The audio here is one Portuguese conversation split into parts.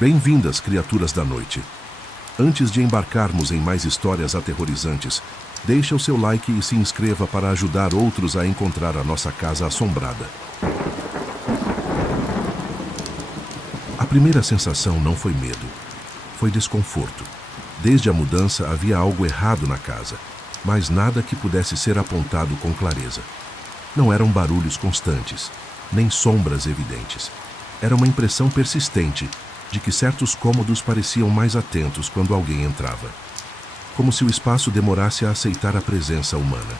Bem-vindas, criaturas da noite. Antes de embarcarmos em mais histórias aterrorizantes, deixa o seu like e se inscreva para ajudar outros a encontrar a nossa casa assombrada. A primeira sensação não foi medo, foi desconforto. Desde a mudança havia algo errado na casa, mas nada que pudesse ser apontado com clareza. Não eram barulhos constantes, nem sombras evidentes. Era uma impressão persistente de que certos cômodos pareciam mais atentos quando alguém entrava. Como se o espaço demorasse a aceitar a presença humana.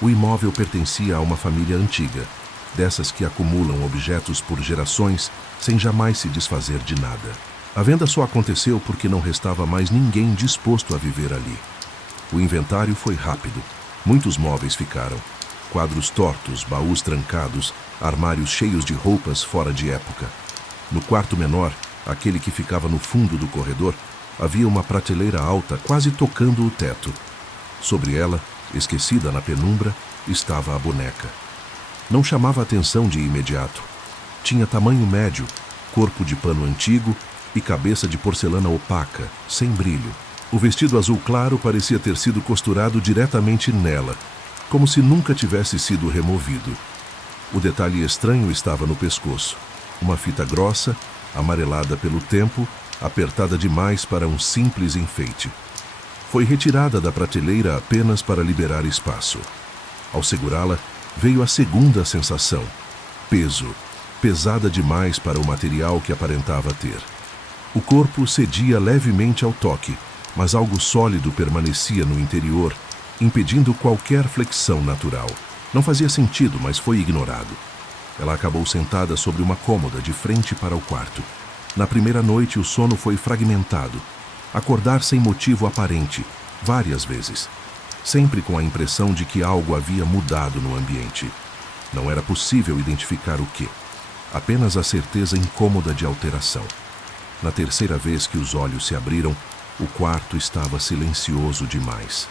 O imóvel pertencia a uma família antiga, dessas que acumulam objetos por gerações sem jamais se desfazer de nada. A venda só aconteceu porque não restava mais ninguém disposto a viver ali. O inventário foi rápido. Muitos móveis ficaram. Quadros tortos, baús trancados, armários cheios de roupas fora de época. No quarto menor, aquele que ficava no fundo do corredor, havia uma prateleira alta quase tocando o teto. Sobre ela, esquecida na penumbra, estava a boneca. Não chamava atenção de imediato. Tinha tamanho médio, corpo de pano antigo e cabeça de porcelana opaca, sem brilho. O vestido azul claro parecia ter sido costurado diretamente nela, como se nunca tivesse sido removido. O detalhe estranho estava no pescoço. Uma fita grossa, amarelada pelo tempo, apertada demais para um simples enfeite. Foi retirada da prateleira apenas para liberar espaço. Ao segurá-la, veio a segunda sensação: peso, pesada demais para o material que aparentava ter. O corpo cedia levemente ao toque, mas algo sólido permanecia no interior, impedindo qualquer flexão natural. Não fazia sentido, mas foi ignorado. Ela acabou sentada sobre uma cômoda de frente para o quarto. Na primeira noite, o sono foi fragmentado. Acordar sem motivo aparente, várias vezes. Sempre com a impressão de que algo havia mudado no ambiente. Não era possível identificar o quê. Apenas a certeza incômoda de alteração. Na terceira vez que os olhos se abriram, o quarto estava silencioso demais.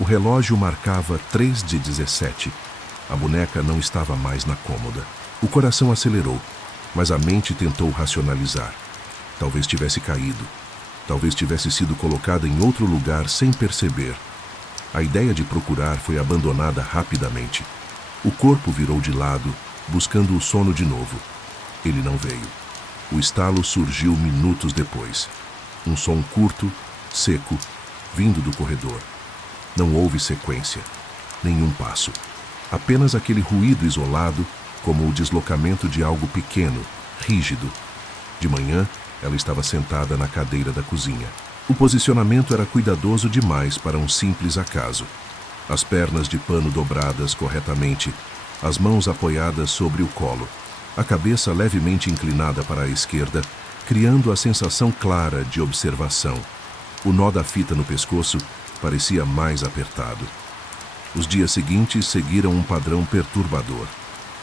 O relógio marcava 3:17. A boneca não estava mais na cômoda. O coração acelerou, mas a mente tentou racionalizar. Talvez tivesse caído. Talvez tivesse sido colocada em outro lugar sem perceber. A ideia de procurar foi abandonada rapidamente. O corpo virou de lado, buscando o sono de novo. Ele não veio. O estalo surgiu minutos depois. Um som curto, seco, vindo do corredor. Não houve sequência. Nenhum passo. Apenas aquele ruído isolado, como o deslocamento de algo pequeno, rígido. De manhã, ela estava sentada na cadeira da cozinha. O posicionamento era cuidadoso demais para um simples acaso. As pernas de pano dobradas corretamente, as mãos apoiadas sobre o colo, a cabeça levemente inclinada para a esquerda, criando a sensação clara de observação. O nó da fita no pescoço parecia mais apertado. Os dias seguintes seguiram um padrão perturbador.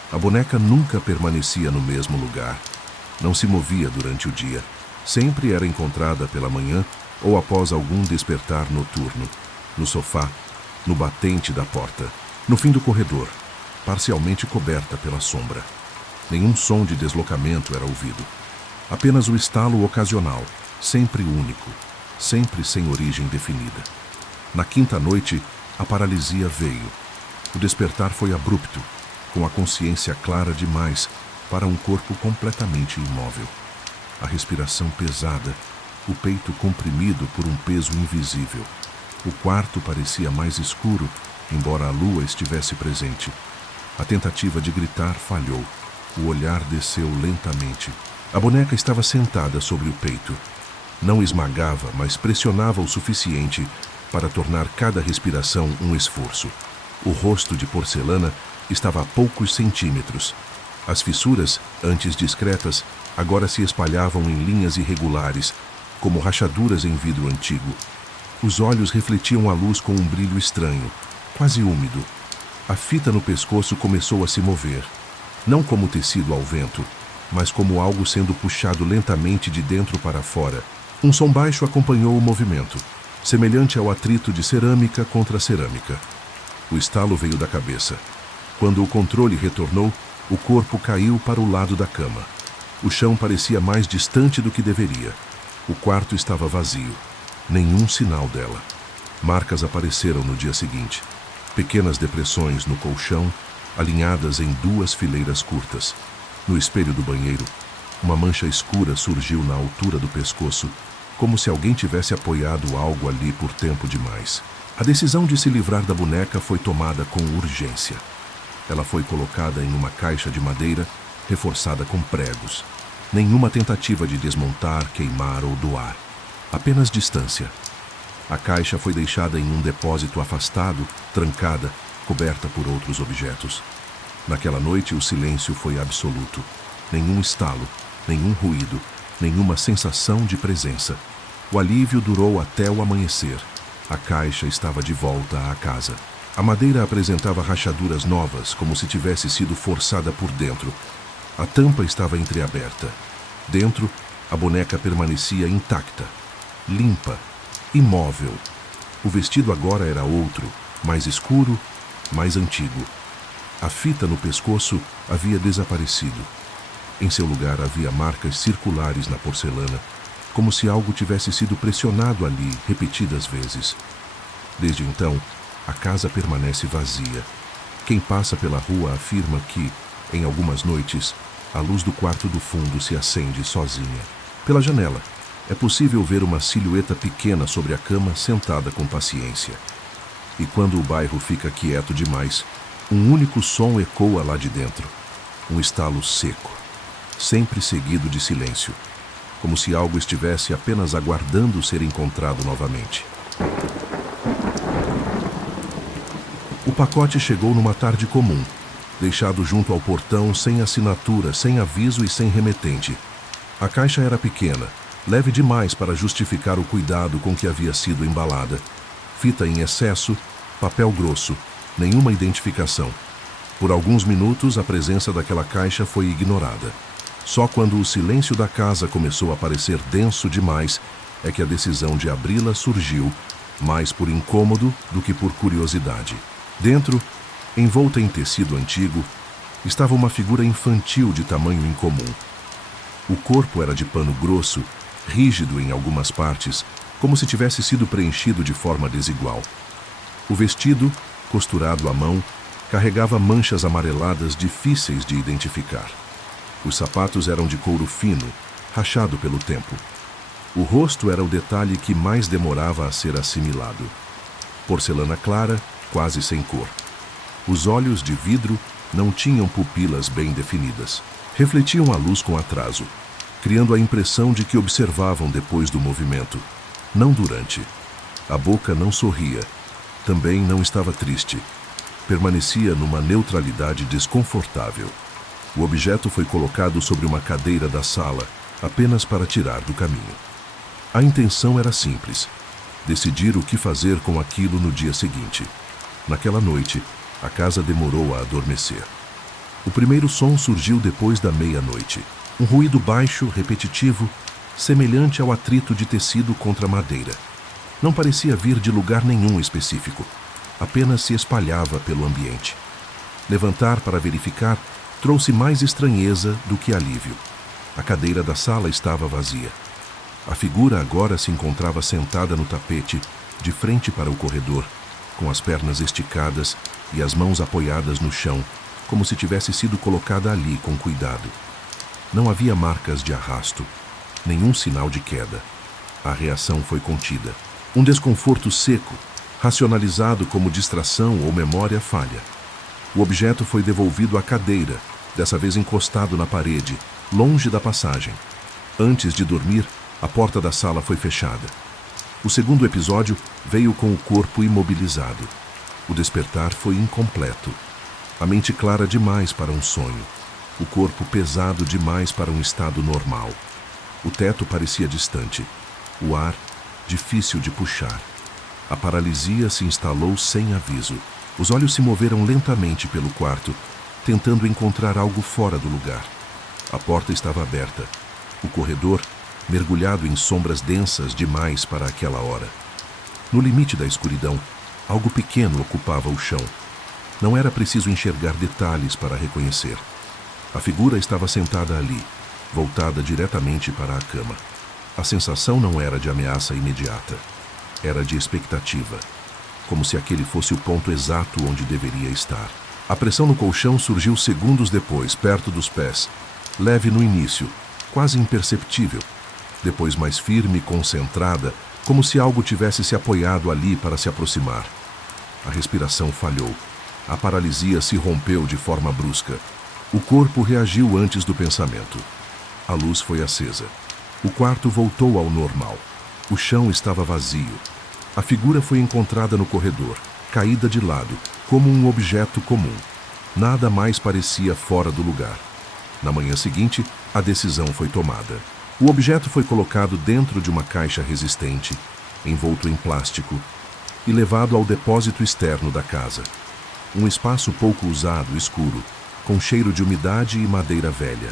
A boneca nunca permanecia no mesmo lugar. Não se movia durante o dia. Sempre era encontrada pela manhã ou após algum despertar noturno. No sofá, no batente da porta, no fim do corredor, parcialmente coberta pela sombra. Nenhum som de deslocamento era ouvido. Apenas o estalo ocasional, sempre único, sempre sem origem definida. Na quinta noite, a paralisia veio. O despertar foi abrupto, com a consciência clara demais para um corpo completamente imóvel. A respiração pesada, o peito comprimido por um peso invisível. O quarto parecia mais escuro, embora a lua estivesse presente. A tentativa de gritar falhou. O olhar desceu lentamente. A boneca estava sentada sobre o peito. Não esmagava, mas pressionava o suficiente para tornar cada respiração um esforço. O rosto de porcelana estava a poucos centímetros. As fissuras, antes discretas, agora se espalhavam em linhas irregulares, como rachaduras em vidro antigo. Os olhos refletiam a luz com um brilho estranho, quase úmido. A fita no pescoço começou a se mover, não como tecido ao vento, mas como algo sendo puxado lentamente de dentro para fora. Um som baixo acompanhou o movimento, semelhante ao atrito de cerâmica contra cerâmica. O estalo veio da cabeça. Quando o controle retornou, o corpo caiu para o lado da cama. O chão parecia mais distante do que deveria. O quarto estava vazio. Nenhum sinal dela. Marcas apareceram no dia seguinte. Pequenas depressões no colchão, alinhadas em 2 fileiras curtas. No espelho do banheiro, uma mancha escura surgiu na altura do pescoço, como se alguém tivesse apoiado algo ali por tempo demais. A decisão de se livrar da boneca foi tomada com urgência. Ela foi colocada em uma caixa de madeira, reforçada com pregos. Nenhuma tentativa de desmontar, queimar ou doar. Apenas distância. A caixa foi deixada em um depósito afastado, trancada, coberta por outros objetos. Naquela noite, o silêncio foi absoluto. Nenhum estalo, nenhum ruído, nenhuma sensação de presença. O alívio durou até o amanhecer. A caixa estava de volta à casa. A madeira apresentava rachaduras novas, como se tivesse sido forçada por dentro. A tampa estava entreaberta. Dentro, a boneca permanecia intacta, limpa, imóvel. O vestido agora era outro, mais escuro, mais antigo. A fita no pescoço havia desaparecido. Em seu lugar havia marcas circulares na porcelana, como se algo tivesse sido pressionado ali repetidas vezes. Desde então, a casa permanece vazia. Quem passa pela rua afirma que, em algumas noites, a luz do quarto do fundo se acende sozinha. Pela janela, é possível ver uma silhueta pequena sobre a cama sentada com paciência. E quando o bairro fica quieto demais, um único som ecoa lá de dentro. Um estalo seco, sempre seguido de silêncio, como se algo estivesse apenas aguardando ser encontrado novamente. O pacote chegou numa tarde comum, deixado junto ao portão sem assinatura, sem aviso e sem remetente. A caixa era pequena, leve demais para justificar o cuidado com que havia sido embalada. Fita em excesso, papel grosso, nenhuma identificação. Por alguns minutos, a presença daquela caixa foi ignorada. Só quando o silêncio da casa começou a parecer denso demais é que a decisão de abri-la surgiu, mais por incômodo do que por curiosidade. Dentro, envolta em tecido antigo, estava uma figura infantil de tamanho incomum. O corpo era de pano grosso, rígido em algumas partes, como se tivesse sido preenchido de forma desigual. O vestido, costurado à mão, carregava manchas amareladas difíceis de identificar. Os sapatos eram de couro fino, rachado pelo tempo. O rosto era o detalhe que mais demorava a ser assimilado. Porcelana clara, quase sem cor. Os olhos de vidro não tinham pupilas bem definidas. Refletiam a luz com atraso, criando a impressão de que observavam depois do movimento, não durante. A boca não sorria, também não estava triste. Permanecia numa neutralidade desconfortável. O objeto foi colocado sobre uma cadeira da sala, apenas para tirar do caminho. A intenção era simples: decidir o que fazer com aquilo no dia seguinte. Naquela noite, a casa demorou a adormecer. O primeiro som surgiu depois da meia-noite. Um ruído baixo, repetitivo, semelhante ao atrito de tecido contra madeira. Não parecia vir de lugar nenhum específico, apenas se espalhava pelo ambiente. Levantar para verificar trouxe mais estranheza do que alívio. A cadeira da sala estava vazia. A figura agora se encontrava sentada no tapete, de frente para o corredor, com as pernas esticadas e as mãos apoiadas no chão, como se tivesse sido colocada ali com cuidado. Não havia marcas de arrasto, nenhum sinal de queda. A reação foi contida. Um desconforto seco, racionalizado como distração ou memória falha. O objeto foi devolvido à cadeira, dessa vez encostado na parede, longe da passagem. Antes de dormir, a porta da sala foi fechada. O segundo episódio veio com o corpo imobilizado. O despertar foi incompleto. A mente clara demais para um sonho. O corpo pesado demais para um estado normal. O teto parecia distante. O ar, difícil de puxar. A paralisia se instalou sem aviso. Os olhos se moveram lentamente pelo quarto, tentando encontrar algo fora do lugar. A porta estava aberta. O corredor, mergulhado em sombras densas demais para aquela hora. No limite da escuridão, algo pequeno ocupava o chão. Não era preciso enxergar detalhes para reconhecer. A figura estava sentada ali, voltada diretamente para a cama. A sensação não era de ameaça imediata, era de expectativa, como se aquele fosse o ponto exato onde deveria estar. A pressão no colchão surgiu segundos depois, perto dos pés, leve no início, quase imperceptível, depois mais firme e concentrada, como se algo tivesse se apoiado ali para se aproximar. A respiração falhou. A paralisia se rompeu de forma brusca. O corpo reagiu antes do pensamento. A luz foi acesa. O quarto voltou ao normal. O chão estava vazio. A figura foi encontrada no corredor, caída de lado, como um objeto comum. Nada mais parecia fora do lugar. Na manhã seguinte, a decisão foi tomada. O objeto foi colocado dentro de uma caixa resistente, envolto em plástico, e levado ao depósito externo da casa. Um espaço pouco usado, escuro, com cheiro de umidade e madeira velha.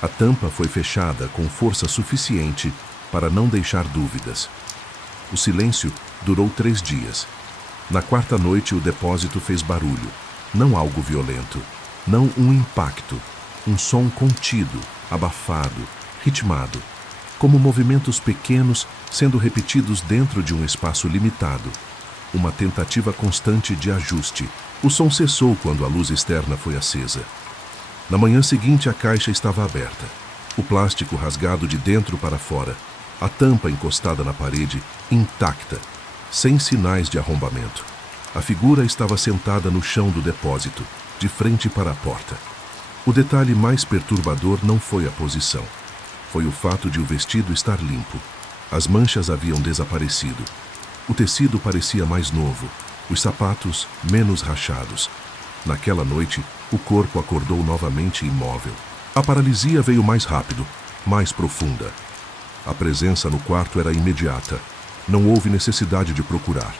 A tampa foi fechada com força suficiente para não deixar dúvidas. O silêncio durou 3 dias. Na quarta noite, o depósito fez barulho. Não algo violento, não um impacto. Um som contido, abafado, ritmado, como movimentos pequenos sendo repetidos dentro de um espaço limitado. Uma tentativa constante de ajuste. O som cessou quando a luz externa foi acesa. Na manhã seguinte, a caixa estava aberta. O plástico rasgado de dentro para fora. A tampa encostada na parede, intacta, sem sinais de arrombamento. A figura estava sentada no chão do depósito, de frente para a porta. O detalhe mais perturbador não foi a posição. Foi o fato de o vestido estar limpo. As manchas haviam desaparecido. O tecido parecia mais novo, os sapatos menos rachados. Naquela noite, o corpo acordou novamente imóvel. A paralisia veio mais rápido, mais profunda. A presença no quarto era imediata. Não houve necessidade de procurar.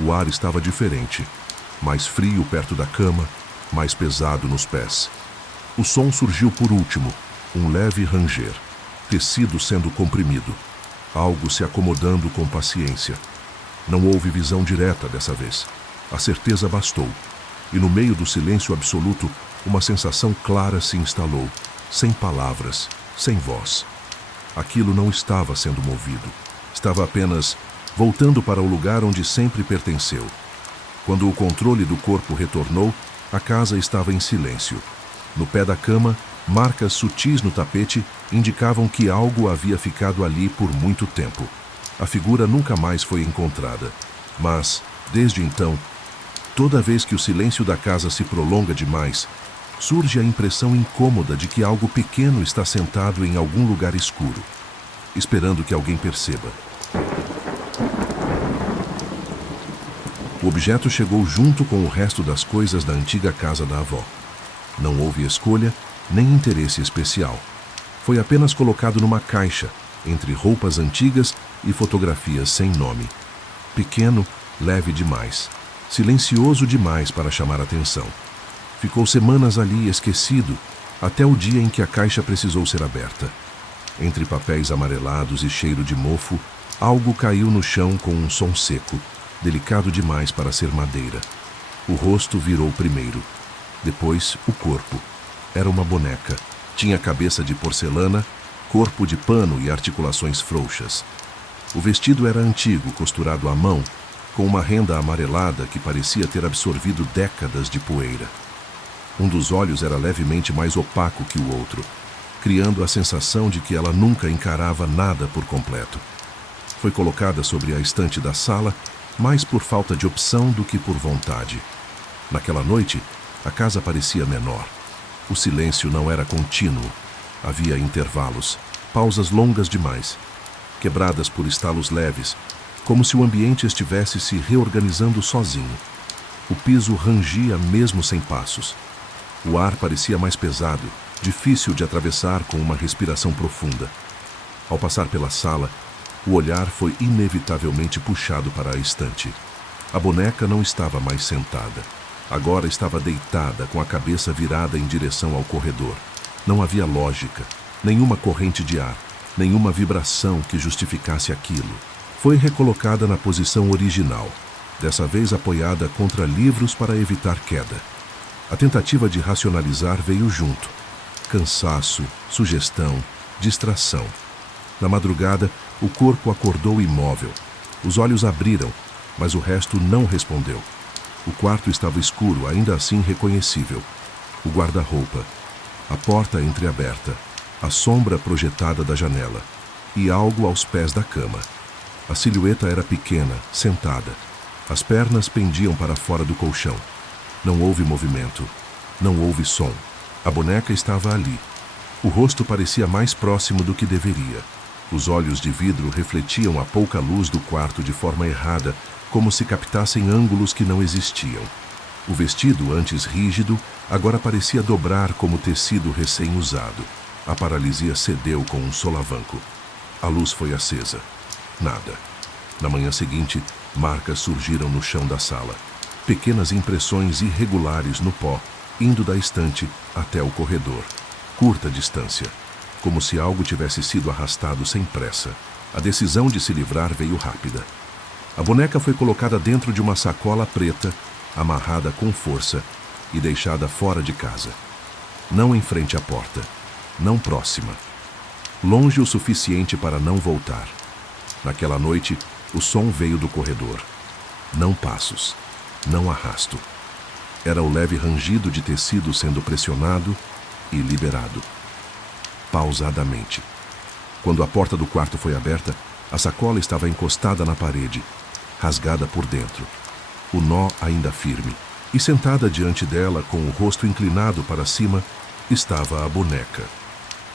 O ar estava diferente, mais frio perto da cama, mais pesado nos pés. O som surgiu por último, um leve ranger, tecido sendo comprimido, algo se acomodando com paciência. Não houve visão direta dessa vez. A certeza bastou, e no meio do silêncio absoluto, uma sensação clara se instalou, sem palavras, sem voz. Aquilo não estava sendo movido, estava apenas voltando para o lugar onde sempre pertenceu. Quando o controle do corpo retornou, a casa estava em silêncio. No pé da cama, marcas sutis no tapete indicavam que algo havia ficado ali por muito tempo. A figura nunca mais foi encontrada, mas, desde então, toda vez que o silêncio da casa se prolonga demais, surge a impressão incômoda de que algo pequeno está sentado em algum lugar escuro, esperando que alguém perceba. O objeto chegou junto com o resto das coisas da antiga casa da avó. Não houve escolha, nem interesse especial. Foi apenas colocado numa caixa, entre roupas antigas e fotografias sem nome. Pequeno, leve demais, silencioso demais para chamar atenção. Ficou semanas ali esquecido, até o dia em que a caixa precisou ser aberta. Entre papéis amarelados e cheiro de mofo, algo caiu no chão com um som seco, delicado demais para ser madeira. O rosto virou primeiro, depois o corpo. Era uma boneca. Tinha cabeça de porcelana, corpo de pano e articulações frouxas. O vestido era antigo, costurado à mão, com uma renda amarelada que parecia ter absorvido décadas de poeira. Um dos olhos era levemente mais opaco que o outro, criando a sensação de que ela nunca encarava nada por completo. Foi colocada sobre a estante da sala, mais por falta de opção do que por vontade. Naquela noite, a casa parecia menor. O silêncio não era contínuo. Havia intervalos, pausas longas demais, quebradas por estalos leves, como se o ambiente estivesse se reorganizando sozinho. O piso rangia mesmo sem passos. O ar parecia mais pesado, difícil de atravessar com uma respiração profunda. Ao passar pela sala, o olhar foi inevitavelmente puxado para a estante. A boneca não estava mais sentada. Agora estava deitada, com a cabeça virada em direção ao corredor. Não havia lógica, nenhuma corrente de ar, nenhuma vibração que justificasse aquilo. Foi recolocada na posição original, dessa vez apoiada contra livros para evitar queda. A tentativa de racionalizar veio junto. cansaço, sugestão, distração. Na madrugada, o corpo acordou imóvel. Os olhos abriram, mas o resto não respondeu. O quarto estava escuro, ainda assim reconhecível. O guarda-roupa, a porta entreaberta, a sombra projetada da janela e algo aos pés da cama. A silhueta era pequena, sentada. As pernas pendiam para fora do colchão. Não houve movimento. Não houve som. A boneca estava ali. O rosto parecia mais próximo do que deveria. Os olhos de vidro refletiam a pouca luz do quarto de forma errada, como se captassem ângulos que não existiam. O vestido, antes rígido, agora parecia dobrar como tecido recém-usado. A paralisia cedeu com um solavanco. A luz foi acesa. Nada. Na manhã seguinte, marcas surgiram no chão da sala. Pequenas impressões irregulares no pó, indo da estante até o corredor. Curta distância, como se algo tivesse sido arrastado sem pressa. A decisão de se livrar veio rápida. A boneca foi colocada dentro de uma sacola preta, amarrada com força e deixada fora de casa. Não em frente à porta, não próxima. Longe o suficiente para não voltar. Naquela noite, o som veio do corredor. Não passos, não arrasto. Era o leve rangido de tecido sendo pressionado e liberado. Pausadamente. Quando a porta do quarto foi aberta, a sacola estava encostada na parede, rasgada por dentro. O nó ainda firme. E sentada diante dela, com o rosto inclinado para cima, estava a boneca.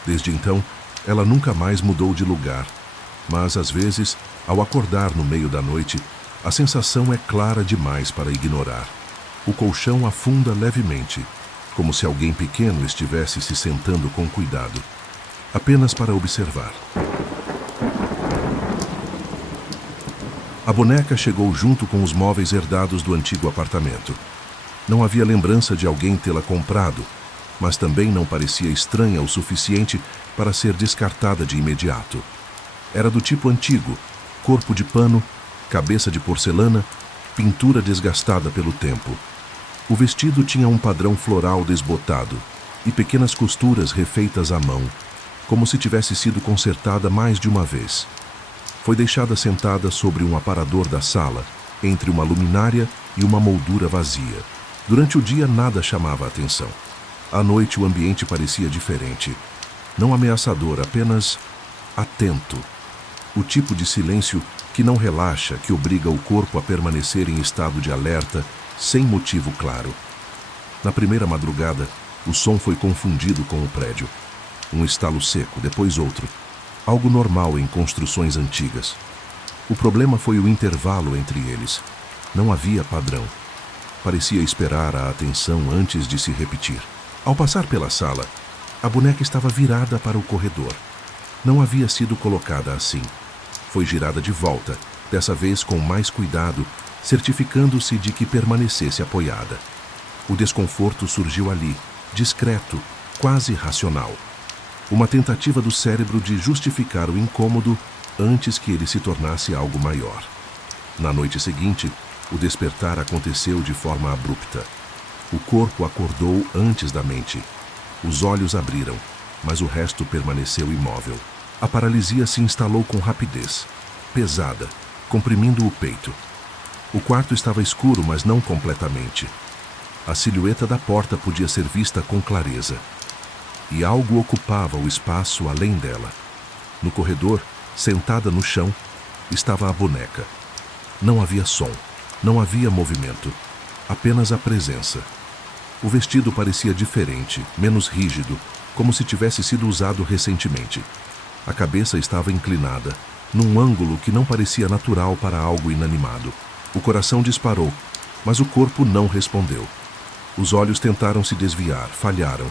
Desde então, ela nunca mais mudou de lugar. Mas, às vezes, ao acordar no meio da noite, a sensação é clara demais para ignorar. O colchão afunda levemente, como se alguém pequeno estivesse se sentando com cuidado, apenas para observar. A boneca chegou junto com os móveis herdados do antigo apartamento. Não havia lembrança de alguém tê-la comprado, mas também não parecia estranha o suficiente para ser descartada de imediato. Era do tipo antigo, corpo de pano, cabeça de porcelana, pintura desgastada pelo tempo. O vestido tinha um padrão floral desbotado e pequenas costuras refeitas à mão, como se tivesse sido consertada mais de uma vez. Foi deixada sentada sobre um aparador da sala, entre uma luminária e uma moldura vazia. Durante o dia nada chamava a atenção. À noite o ambiente parecia diferente. Não ameaçador, apenas atento. O tipo de silêncio que não relaxa, que obriga o corpo a permanecer em estado de alerta, sem motivo claro. Na primeira madrugada, o som foi confundido com o prédio. Um estalo seco, depois outro. Algo normal em construções antigas. O problema foi o intervalo entre eles. Não havia padrão. Parecia esperar a atenção antes de se repetir. Ao passar pela sala, a boneca estava virada para o corredor. Não havia sido colocada assim. Foi girada de volta, dessa vez com mais cuidado, certificando-se de que permanecesse apoiada. O desconforto surgiu ali, discreto, quase racional. Uma tentativa do cérebro de justificar o incômodo antes que ele se tornasse algo maior. Na noite seguinte, o despertar aconteceu de forma abrupta. O corpo acordou antes da mente. Os olhos abriram, mas o resto permaneceu imóvel. A paralisia se instalou com rapidez, pesada, comprimindo o peito. O quarto estava escuro, mas não completamente. A silhueta da porta podia ser vista com clareza. E algo ocupava o espaço além dela. No corredor, sentada no chão, estava a boneca. Não havia som, não havia movimento, apenas a presença. O vestido parecia diferente, menos rígido, como se tivesse sido usado recentemente. A cabeça estava inclinada, num ângulo que não parecia natural para algo inanimado. O coração disparou, mas o corpo não respondeu. Os olhos tentaram se desviar, falharam.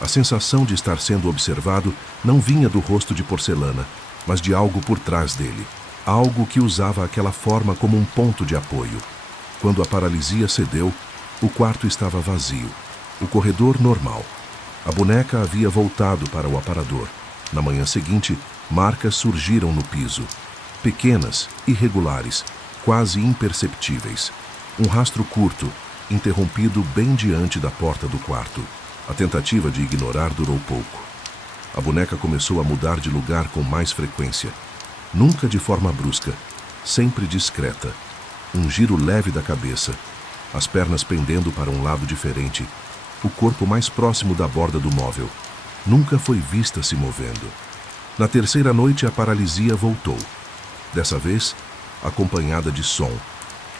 A sensação de estar sendo observado não vinha do rosto de porcelana, mas de algo por trás dele. Algo que usava aquela forma como um ponto de apoio. Quando a paralisia cedeu, o quarto estava vazio. O corredor normal. A boneca havia voltado para o aparador. Na manhã seguinte, marcas surgiram no piso. Pequenas, irregulares, quase imperceptíveis. Um rastro curto, interrompido bem diante da porta do quarto. A tentativa de ignorar durou pouco. A boneca começou a mudar de lugar com mais frequência. Nunca de forma brusca, sempre discreta. Um giro leve da cabeça, as pernas pendendo para um lado diferente, o corpo mais próximo da borda do móvel. Nunca foi vista se movendo. Na terceira noite, a paralisia voltou. Dessa vez, acompanhada de som.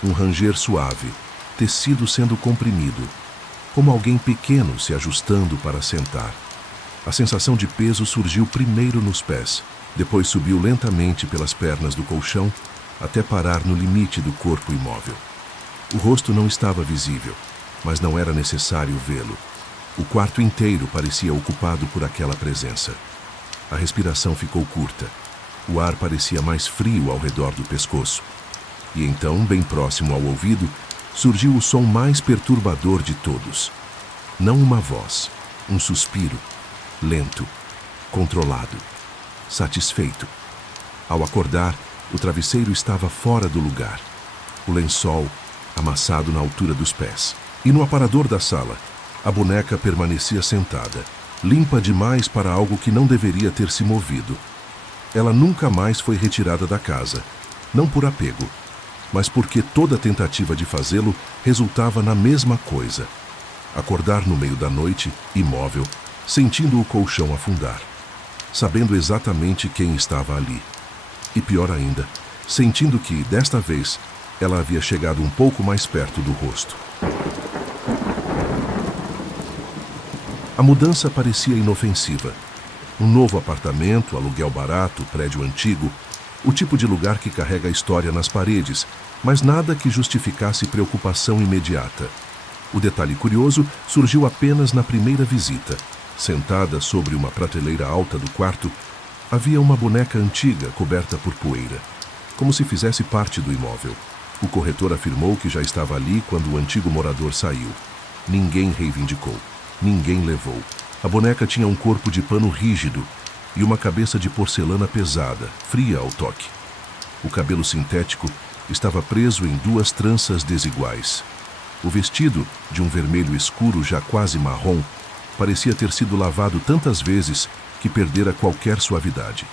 Um ranger suave, tecido sendo comprimido, como alguém pequeno se ajustando para sentar. A sensação de peso surgiu primeiro nos pés, depois subiu lentamente pelas pernas do colchão, até parar no limite do corpo imóvel. O rosto não estava visível, mas não era necessário vê-lo. O quarto inteiro parecia ocupado por aquela presença. A respiração ficou curta. O ar parecia mais frio ao redor do pescoço. E então, bem próximo ao ouvido, surgiu o som mais perturbador de todos. Não uma voz, um suspiro, lento, controlado, satisfeito. Ao acordar, o travesseiro estava fora do lugar. O lençol amassado na altura dos pés. E no aparador da sala, a boneca permanecia sentada, limpa demais para algo que não deveria ter se movido. Ela nunca mais foi retirada da casa, não por apego, mas porque toda tentativa de fazê-lo resultava na mesma coisa: acordar no meio da noite, imóvel, sentindo o colchão afundar, sabendo exatamente quem estava ali. E pior ainda, sentindo que, desta vez, ela havia chegado um pouco mais perto do rosto. A mudança parecia inofensiva. Um novo apartamento, aluguel barato, prédio antigo, o tipo de lugar que carrega a história nas paredes, mas nada que justificasse preocupação imediata. O detalhe curioso surgiu apenas na primeira visita. Sentada sobre uma prateleira alta do quarto, havia uma boneca antiga coberta por poeira, como se fizesse parte do imóvel. O corretor afirmou que já estava ali quando o antigo morador saiu. Ninguém reivindicou. Ninguém levou. A boneca tinha um corpo de pano rígido e uma cabeça de porcelana pesada, fria ao toque. O cabelo sintético estava preso em duas tranças desiguais. O vestido, de um vermelho escuro já quase marrom, parecia ter sido lavado tantas vezes que perdera qualquer suavidade.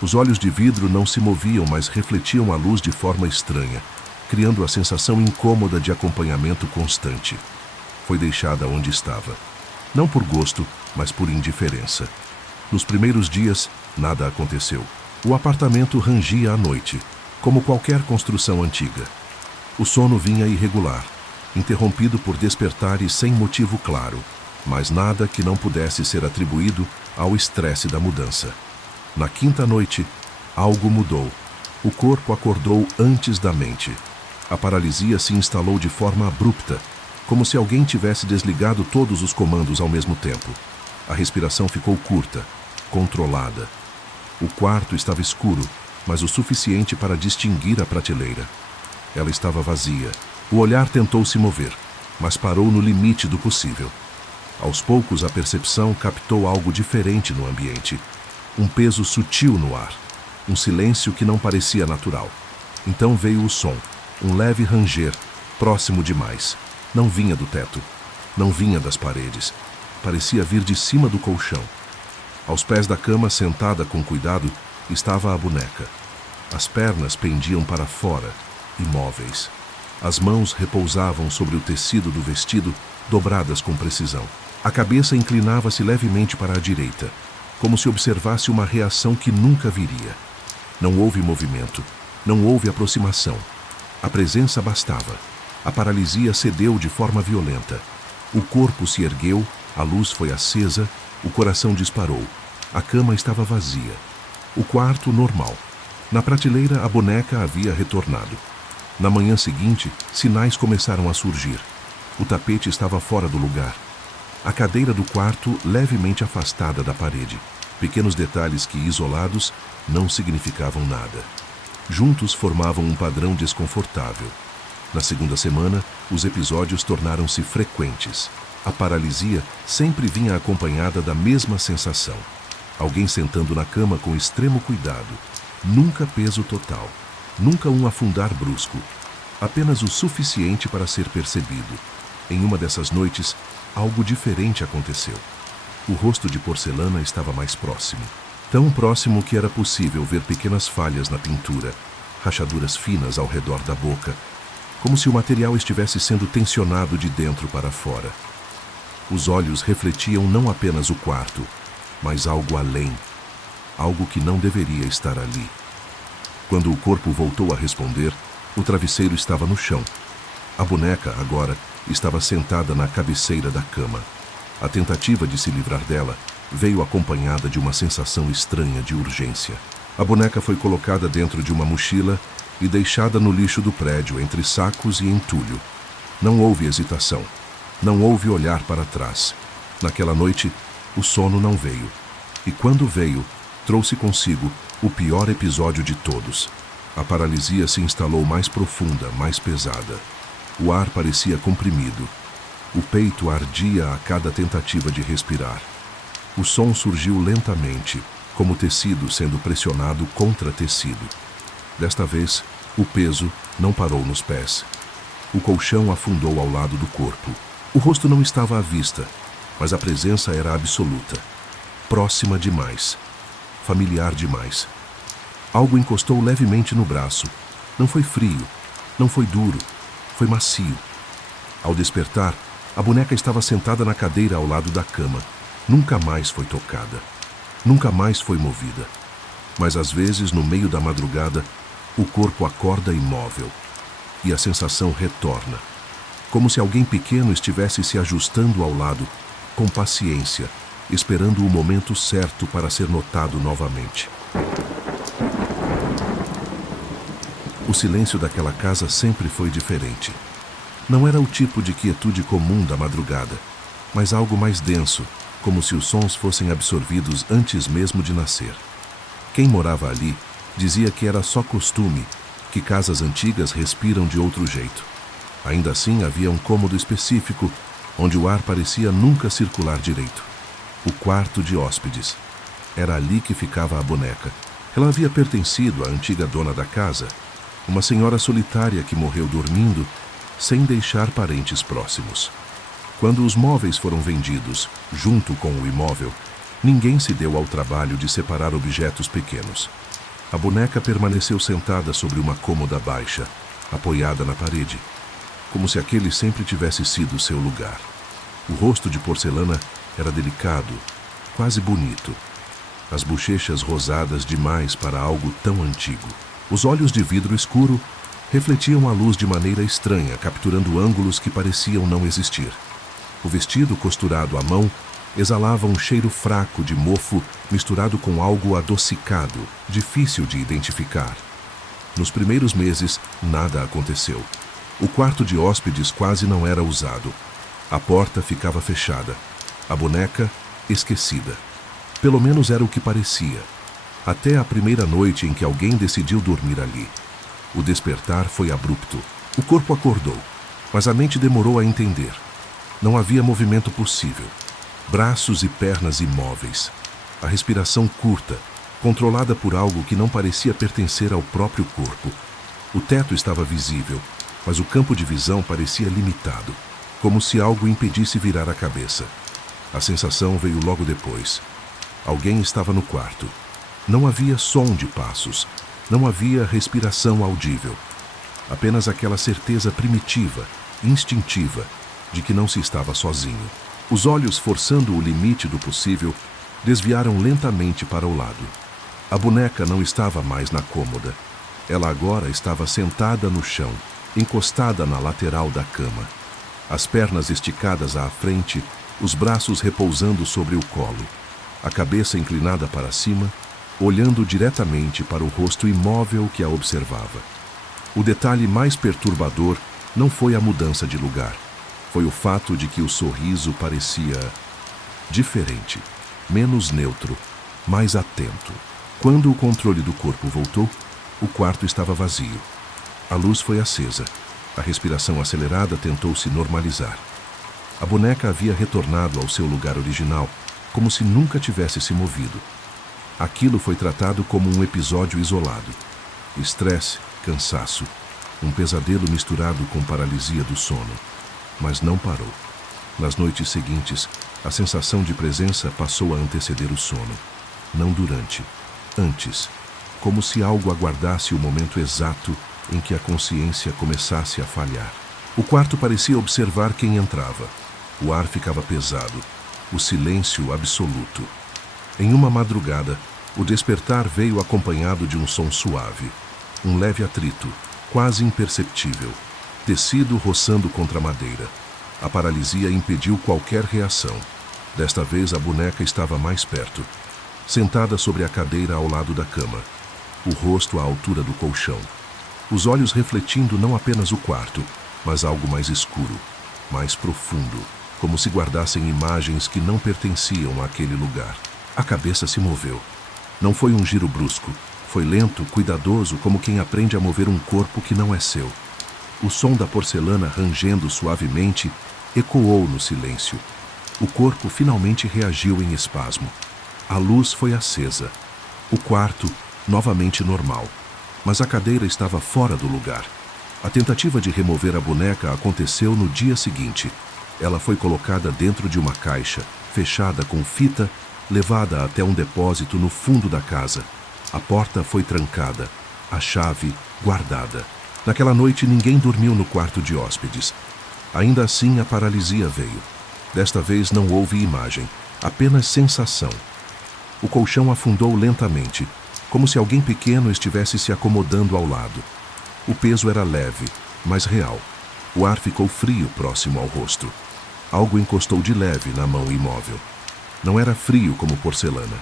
Os olhos de vidro não se moviam, mas refletiam a luz de forma estranha, criando a sensação incômoda de acompanhamento constante. Foi deixada onde estava. Não por gosto, mas por indiferença. Nos primeiros dias, nada aconteceu. O apartamento rangia à noite, como qualquer construção antiga. O sono vinha irregular, interrompido por despertares sem motivo claro, mas nada que não pudesse ser atribuído ao estresse da mudança. Na quinta noite, algo mudou. O corpo acordou antes da mente. A paralisia se instalou de forma abrupta, como se alguém tivesse desligado todos os comandos ao mesmo tempo. A respiração ficou curta, controlada. O quarto estava escuro, mas o suficiente para distinguir a prateleira. Ela estava vazia. O olhar tentou se mover, mas parou no limite do possível. Aos poucos, a percepção captou algo diferente no ambiente. Um peso sutil no ar. Um silêncio que não parecia natural. Então veio o som, um leve ranger, próximo demais. Não vinha do teto, não vinha das paredes. Parecia vir de cima do colchão. Aos pés da cama, sentada com cuidado, estava a boneca. As pernas pendiam para fora, imóveis. As mãos repousavam sobre o tecido do vestido, dobradas com precisão. A cabeça inclinava-se levemente para a direita, como se observasse uma reação que nunca viria. Não houve movimento, não houve aproximação. A presença bastava. A paralisia cedeu de forma violenta. O corpo se ergueu, a luz foi acesa, o coração disparou. A cama estava vazia. O quarto normal. Na prateleira, a boneca havia retornado. Na manhã seguinte, sinais começaram a surgir. O tapete estava fora do lugar. A cadeira do quarto levemente afastada da parede. Pequenos detalhes que, isolados, não significavam nada. Juntos formavam um padrão desconfortável. Na segunda semana, os episódios tornaram-se frequentes. A paralisia sempre vinha acompanhada da mesma sensação. Alguém sentando na cama com extremo cuidado. Nunca peso total. Nunca um afundar brusco. Apenas o suficiente para ser percebido. Em uma dessas noites, algo diferente aconteceu. O rosto de porcelana estava mais próximo. Tão próximo que era possível ver pequenas falhas na pintura, rachaduras finas ao redor da boca, como se o material estivesse sendo tensionado de dentro para fora. Os olhos refletiam não apenas o quarto, mas algo além, algo que não deveria estar ali. Quando o corpo voltou a responder, o travesseiro estava no chão. A boneca, agora, estava sentada na cabeceira da cama. A tentativa de se livrar dela veio acompanhada de uma sensação estranha de urgência. A boneca foi colocada dentro de uma mochila e deixada no lixo do prédio, entre sacos e entulho. Não houve hesitação. Não houve olhar para trás. Naquela noite, o sono não veio. E quando veio, trouxe consigo o pior episódio de todos. A paralisia se instalou mais profunda, mais pesada. O ar parecia comprimido. O peito ardia a cada tentativa de respirar. O som surgiu lentamente, como tecido sendo pressionado contra tecido. Desta vez, o peso não parou nos pés. O colchão afundou ao lado do corpo. O rosto não estava à vista, mas a presença era absoluta. Próxima demais. Familiar demais. Algo encostou levemente no braço. Não foi frio, não foi duro, foi macio. Ao despertar, a boneca estava sentada na cadeira ao lado da cama. Nunca mais foi tocada. Nunca mais foi movida. Mas às vezes, no meio da madrugada, o corpo acorda imóvel. E a sensação retorna. Como se alguém pequeno estivesse se ajustando ao lado, com paciência, esperando o momento certo para ser notado novamente. O silêncio daquela casa sempre foi diferente. Não era o tipo de quietude comum da madrugada, mas algo mais denso, como se os sons fossem absorvidos antes mesmo de nascer. Quem morava ali dizia que era só costume, que casas antigas respiram de outro jeito. Ainda assim, havia um cômodo específico, onde o ar parecia nunca circular direito. O quarto de hóspedes. Era ali que ficava a boneca. Ela havia pertencido à antiga dona da casa, uma senhora solitária que morreu dormindo, sem deixar parentes próximos. Quando os móveis foram vendidos, junto com o imóvel, ninguém se deu ao trabalho de separar objetos pequenos. A boneca permaneceu sentada sobre uma cômoda baixa, apoiada na parede, como se aquele sempre tivesse sido seu lugar. O rosto de porcelana era delicado, quase bonito. As bochechas rosadas demais para algo tão antigo. Os olhos de vidro escuro refletiam a luz de maneira estranha, capturando ângulos que pareciam não existir. O vestido costurado à mão exalava um cheiro fraco de mofo misturado com algo adocicado, difícil de identificar. Nos primeiros meses, nada aconteceu. O quarto de hóspedes quase não era usado. A porta ficava fechada. A boneca, esquecida. Pelo menos era o que parecia. Até a primeira noite em que alguém decidiu dormir ali. O despertar foi abrupto. O corpo acordou, mas a mente demorou a entender. Não havia movimento possível. Braços e pernas imóveis. A respiração curta, controlada por algo que não parecia pertencer ao próprio corpo. O teto estava visível, mas o campo de visão parecia limitado, como se algo impedisse virar a cabeça. A sensação veio logo depois. Alguém estava no quarto. Não havia som de passos. Não havia respiração audível. Apenas aquela certeza primitiva, instintiva, de que não se estava sozinho. Os olhos, forçando o limite do possível, desviaram lentamente para o lado. A boneca não estava mais na cômoda. Ela agora estava sentada no chão, encostada na lateral da cama. As pernas esticadas à frente, os braços repousando sobre o colo. A cabeça inclinada para cima, olhando diretamente para o rosto imóvel que a observava. O detalhe mais perturbador não foi a mudança de lugar. Foi o fato de que o sorriso parecia diferente, menos neutro, mais atento. Quando o controle do corpo voltou, o quarto estava vazio. A luz foi acesa. A respiração acelerada tentou se normalizar. A boneca havia retornado ao seu lugar original, como se nunca tivesse se movido. Aquilo foi tratado como um episódio isolado. Estresse, cansaço, um pesadelo misturado com paralisia do sono. Mas não parou. Nas noites seguintes, a sensação de presença passou a anteceder o sono. Não durante, antes, como se algo aguardasse o momento exato em que a consciência começasse a falhar. O quarto parecia observar quem entrava. O ar ficava pesado, o silêncio absoluto. Em uma madrugada, o despertar veio acompanhado de um som suave, um leve atrito, quase imperceptível, tecido roçando contra a madeira. A paralisia impediu qualquer reação. Desta vez a boneca estava mais perto, sentada sobre a cadeira ao lado da cama, o rosto à altura do colchão. Os olhos refletindo não apenas o quarto, mas algo mais escuro, mais profundo, como se guardassem imagens que não pertenciam àquele lugar. A cabeça se moveu. Não foi um giro brusco, foi lento, cuidadoso, como quem aprende a mover um corpo que não é seu. O som da porcelana rangendo suavemente ecoou no silêncio. O corpo finalmente reagiu em espasmo. A luz foi acesa. O quarto, novamente normal. Mas a cadeira estava fora do lugar. A tentativa de remover a boneca aconteceu no dia seguinte. Ela foi colocada dentro de uma caixa, fechada com fita, levada até um depósito no fundo da casa. A porta foi trancada, a chave guardada. Naquela noite ninguém dormiu no quarto de hóspedes. Ainda assim a paralisia veio. Desta vez não houve imagem, apenas sensação. O colchão afundou lentamente, como se alguém pequeno estivesse se acomodando ao lado. O peso era leve, mas real. O ar ficou frio próximo ao rosto. Algo encostou de leve na mão imóvel. Não era frio como porcelana.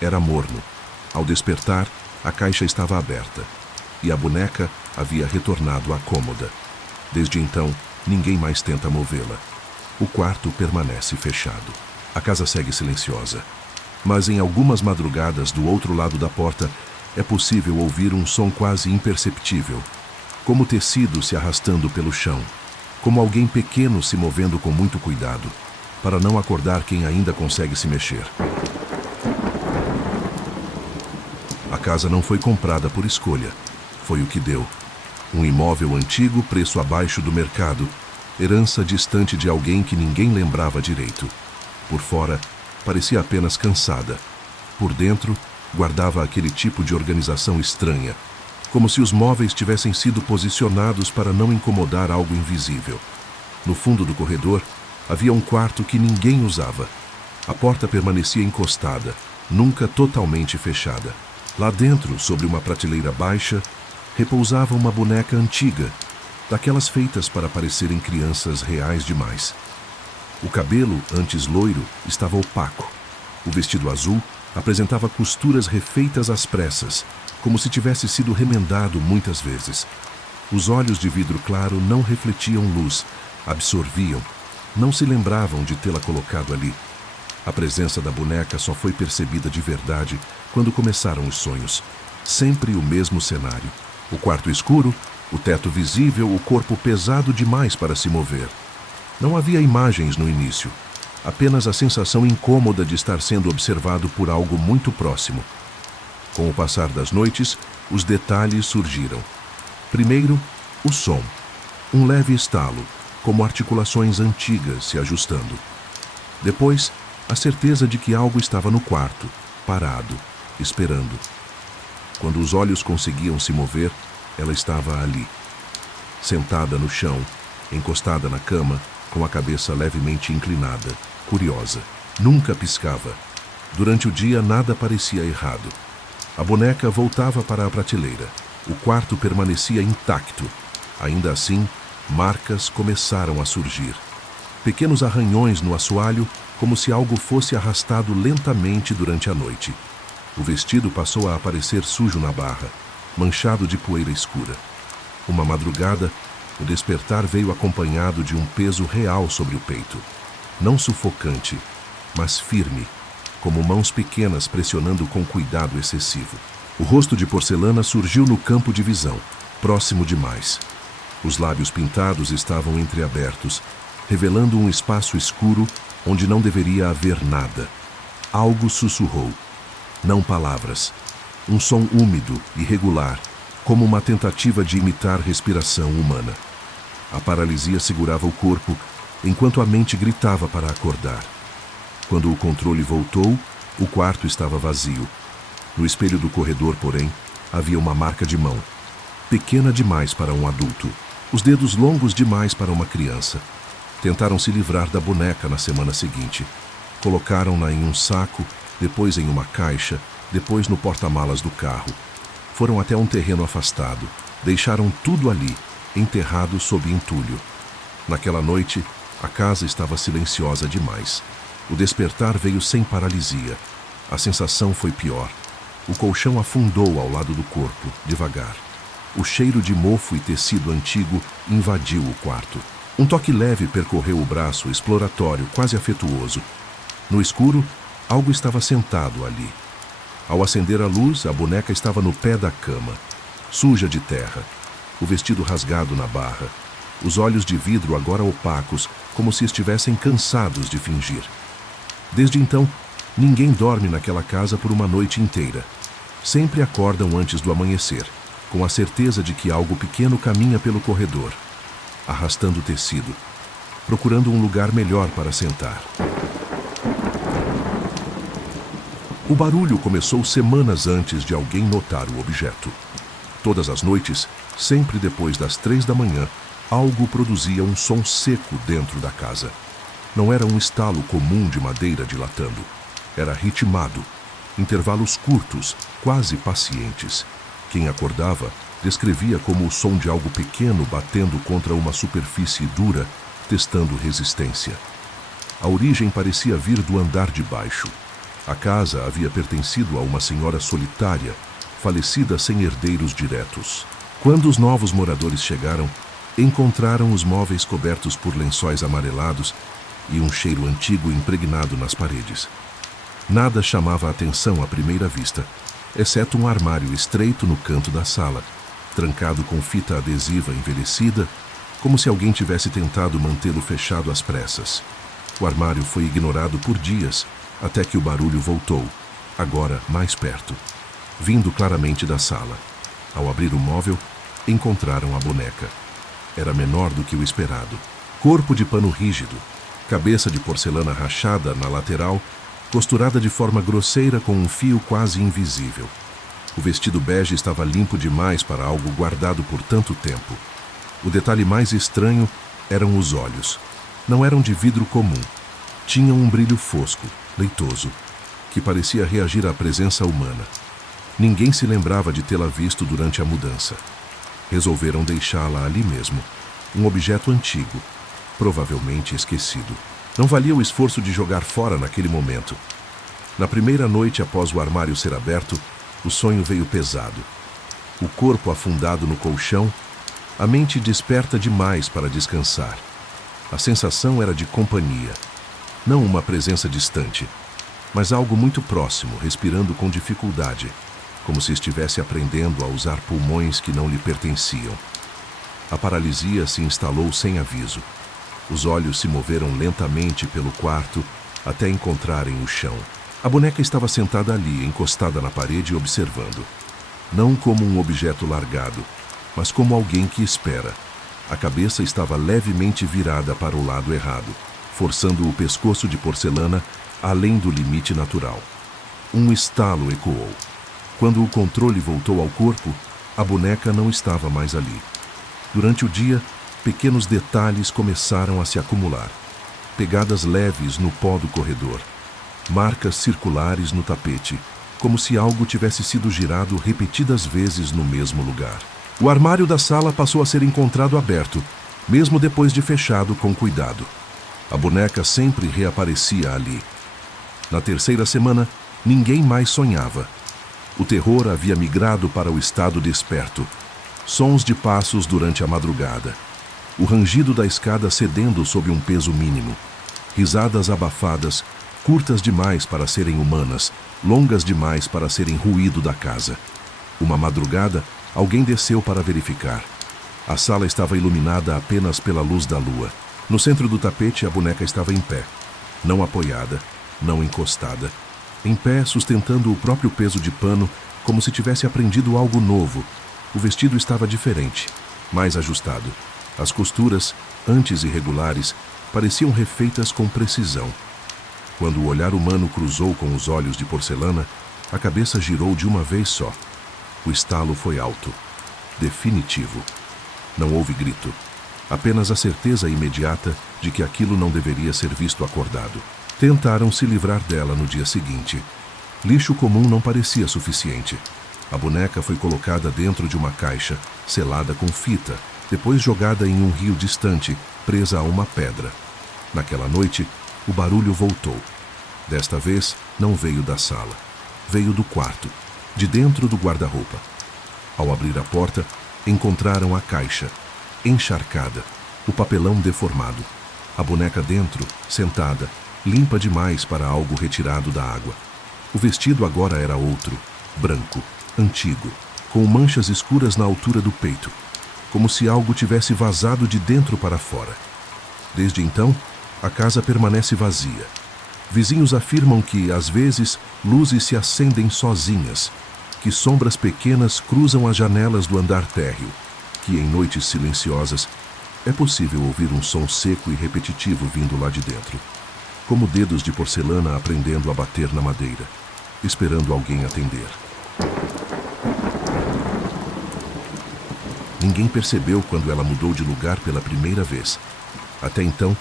Era morno. Ao despertar, a caixa estava aberta. E a boneca havia retornado à cômoda. Desde então, ninguém mais tenta movê-la. O quarto permanece fechado. A casa segue silenciosa. Mas em algumas madrugadas, do outro lado da porta, é possível ouvir um som quase imperceptível, como tecido se arrastando pelo chão, como alguém pequeno se movendo com muito cuidado, para não acordar quem ainda consegue se mexer. A casa não foi comprada por escolha, foi o que deu. Um imóvel antigo, preço abaixo do mercado, herança distante de alguém que ninguém lembrava direito. Por fora, parecia apenas cansada. Por dentro, guardava aquele tipo de organização estranha, como se os móveis tivessem sido posicionados para não incomodar algo invisível. No fundo do corredor, havia um quarto que ninguém usava. A porta permanecia encostada, nunca totalmente fechada. Lá dentro, sobre uma prateleira baixa, repousava uma boneca antiga, daquelas feitas para parecerem crianças reais demais. O cabelo, antes loiro, estava opaco. O vestido azul apresentava costuras refeitas às pressas, como se tivesse sido remendado muitas vezes. Os olhos de vidro claro não refletiam luz, absorviam, não se lembravam de tê-la colocado ali. A presença da boneca só foi percebida de verdade quando começaram os sonhos. Sempre o mesmo cenário. O quarto escuro, o teto visível, o corpo pesado demais para se mover. Não havia imagens no início, apenas a sensação incômoda de estar sendo observado por algo muito próximo. Com o passar das noites, os detalhes surgiram. Primeiro, o som. Um leve estalo, como articulações antigas se ajustando. Depois, a certeza de que algo estava no quarto, parado, esperando. Quando os olhos conseguiam se mover, ela estava ali. Sentada no chão, encostada na cama, com a cabeça levemente inclinada, curiosa. Nunca piscava. Durante o dia nada parecia errado. A boneca voltava para a prateleira. O quarto permanecia intacto. Ainda assim, marcas começaram a surgir. Pequenos arranhões no assoalho, como se algo fosse arrastado lentamente durante a noite. O vestido passou a aparecer sujo na barra, manchado de poeira escura. Uma madrugada, o despertar veio acompanhado de um peso real sobre o peito. Não sufocante, mas firme, como mãos pequenas pressionando com cuidado excessivo. O rosto de porcelana surgiu no campo de visão, próximo demais. Os lábios pintados estavam entreabertos, revelando um espaço escuro onde não deveria haver nada. Algo sussurrou. Não palavras. Um som úmido, irregular, como uma tentativa de imitar respiração humana. A paralisia segurava o corpo, enquanto a mente gritava para acordar. Quando o controle voltou, o quarto estava vazio. No espelho do corredor, porém, havia uma marca de mão. Pequena demais para um adulto, os dedos longos demais para uma criança. Tentaram se livrar da boneca na semana seguinte. Colocaram-na em um saco, depois em uma caixa, depois no porta-malas do carro. Foram até um terreno afastado. Deixaram tudo ali, enterrado sob entulho. Naquela noite, a casa estava silenciosa demais. O despertar veio sem paralisia. A sensação foi pior. O colchão afundou ao lado do corpo, devagar. O cheiro de mofo e tecido antigo invadiu o quarto. Um toque leve percorreu o braço, exploratório, quase afetuoso. No escuro, algo estava sentado ali. Ao acender a luz, a boneca estava no pé da cama, suja de terra, o vestido rasgado na barra, os olhos de vidro agora opacos, como se estivessem cansados de fingir. Desde então, ninguém dorme naquela casa por uma noite inteira. Sempre acordam antes do amanhecer, com a certeza de que algo pequeno caminha pelo corredor, arrastando o tecido, procurando um lugar melhor para sentar. O barulho começou semanas antes de alguém notar o objeto. Todas as noites, sempre depois das 3 da manhã, algo produzia um som seco dentro da casa. Não era um estalo comum de madeira dilatando. Era ritmado, intervalos curtos, quase pacientes. Quem acordava descrevia como o som de algo pequeno batendo contra uma superfície dura, testando resistência. A origem parecia vir do andar de baixo. A casa havia pertencido a uma senhora solitária, falecida sem herdeiros diretos. Quando os novos moradores chegaram, encontraram os móveis cobertos por lençóis amarelados e um cheiro antigo impregnado nas paredes. Nada chamava a atenção à primeira vista, exceto um armário estreito no canto da sala, trancado com fita adesiva envelhecida, como se alguém tivesse tentado mantê-lo fechado às pressas. O armário foi ignorado por dias, até que o barulho voltou, agora mais perto, vindo claramente da sala. Ao abrir o móvel, encontraram a boneca. Era menor do que o esperado. Corpo de pano rígido, cabeça de porcelana rachada na lateral, costurada de forma grosseira com um fio quase invisível. O vestido bege estava limpo demais para algo guardado por tanto tempo. O detalhe mais estranho eram os olhos. Não eram de vidro comum. Tinham um brilho fosco, leitoso, que parecia reagir à presença humana. Ninguém se lembrava de tê-la visto durante a mudança. Resolveram deixá-la ali mesmo, um objeto antigo, provavelmente esquecido. Não valia o esforço de jogar fora naquele momento. Na primeira noite após o armário ser aberto, o sonho veio pesado. O corpo afundado no colchão, a mente desperta demais para descansar. A sensação era de companhia, não uma presença distante, mas algo muito próximo, respirando com dificuldade, como se estivesse aprendendo a usar pulmões que não lhe pertenciam. A paralisia se instalou sem aviso. Os olhos se moveram lentamente pelo quarto até encontrarem o chão. A boneca estava sentada ali, encostada na parede, observando. Não como um objeto largado, mas como alguém que espera. A cabeça estava levemente virada para o lado errado, forçando o pescoço de porcelana além do limite natural. Um estalo ecoou. Quando o controle voltou ao corpo, a boneca não estava mais ali. Durante o dia, pequenos detalhes começaram a se acumular. Pegadas leves no pó do corredor, marcas circulares no tapete, como se algo tivesse sido girado repetidas vezes no mesmo lugar. O armário da sala passou a ser encontrado aberto, mesmo depois de fechado com cuidado. A boneca sempre reaparecia ali. Na terceira semana, ninguém mais sonhava. O terror havia migrado para o estado desperto. Sons de passos durante a madrugada. O rangido da escada cedendo sob um peso mínimo. Risadas abafadas, curtas demais para serem humanas, longas demais para serem ruído da casa. Uma madrugada, alguém desceu para verificar. A sala estava iluminada apenas pela luz da lua. No centro do tapete, a boneca estava em pé. Não apoiada, não encostada. Em pé, sustentando o próprio peso de pano, como se tivesse aprendido algo novo. O vestido estava diferente, mais ajustado. As costuras, antes irregulares, pareciam refeitas com precisão. Quando o olhar humano cruzou com os olhos de porcelana, a cabeça girou de uma vez só. O estalo foi alto, definitivo. Não houve grito, apenas a certeza imediata de que aquilo não deveria ser visto acordado. Tentaram se livrar dela no dia seguinte. Lixo comum não parecia suficiente. A boneca foi colocada dentro de uma caixa, selada com fita, depois jogada em um rio distante, presa a uma pedra. Naquela noite, o barulho voltou. Desta vez, não veio da sala. Veio do quarto, de dentro do guarda-roupa. Ao abrir a porta, encontraram a caixa, encharcada, o papelão deformado. A boneca dentro, sentada, limpa demais para algo retirado da água. O vestido agora era outro, branco, antigo, com manchas escuras na altura do peito, como se algo tivesse vazado de dentro para fora. Desde então, a casa permanece vazia. Vizinhos afirmam que, às vezes, luzes se acendem sozinhas, que sombras pequenas cruzam as janelas do andar térreo, que, em noites silenciosas, é possível ouvir um som seco e repetitivo vindo lá de dentro, como dedos de porcelana aprendendo a bater na madeira, esperando alguém atender. Ninguém percebeu quando ela mudou de lugar pela primeira vez. Até então,